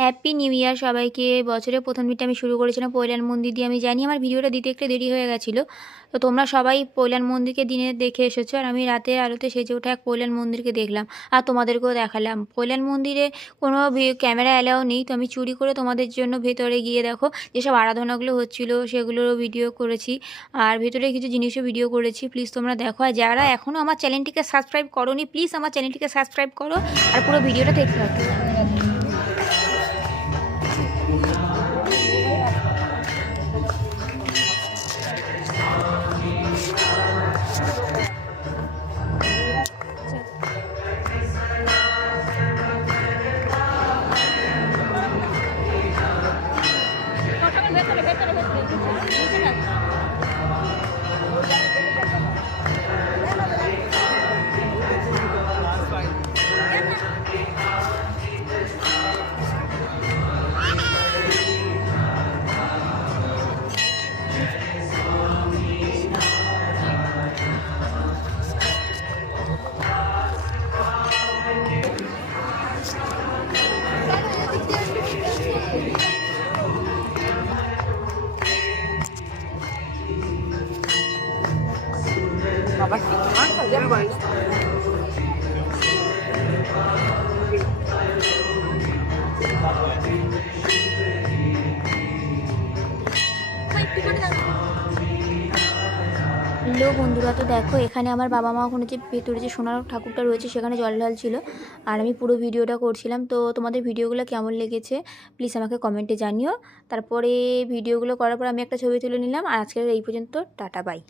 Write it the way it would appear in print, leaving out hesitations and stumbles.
Happy new year সবাইকে। বছরের প্রথম দিনটা আমি শুরু করেছিলাম পৈলান মন্দির দিয়ে। আমি জানি আমার ভিডিওটা দিতে একটু দেরি হয়ে গেছিলো, তো তোমরা সবাই পৈলান মন্দিরকে দিনে দেখে এসেছো, আর আমি রাতের আলোতে সেজে ওঠা এক পৈলান মন্দিরকে দেখলাম আর তোমাদেরকেও দেখালাম। পৈলান মন্দিরে কোনো ক্যামেরা অ্যালাও নেই, তো আমি চুরি করে তোমাদের জন্য ভেতরে গিয়ে দেখো যেসব আরাধনাগুলো হচ্ছিলো সেগুলোরও ভিডিও করেছি, আর ভেতরে কিছু জিনিসও ভিডিও করেছি। প্লিজ তোমরা দেখো, আর যারা এখনও আমার চ্যানেলটিকে সাবস্ক্রাইব করোনি প্লিজ আমার চ্যানেলটিকে সাবস্ক্রাইব করো আর পুরো ভিডিওটা দেখতে থাকো। হ্যালো বন্ধুরা, তো দেখো এখানে আমার বাবা মা ওখানে যে ভেতরে যে সোনার ঠাকুরটা রয়েছে সেখানে জল ঢালছিল, আর আমি পুরো ভিডিওটা করছিলাম। তো তোমাদের ভিডিওগুলো কেমন লেগেছে প্লিজ আমাকে কমেন্টে জানিও। তারপরে ভিডিওগুলো করার পর আমি একটা ছবি তুলে নিলাম, আর আজকের এই পর্যন্ত, টাটা বাই।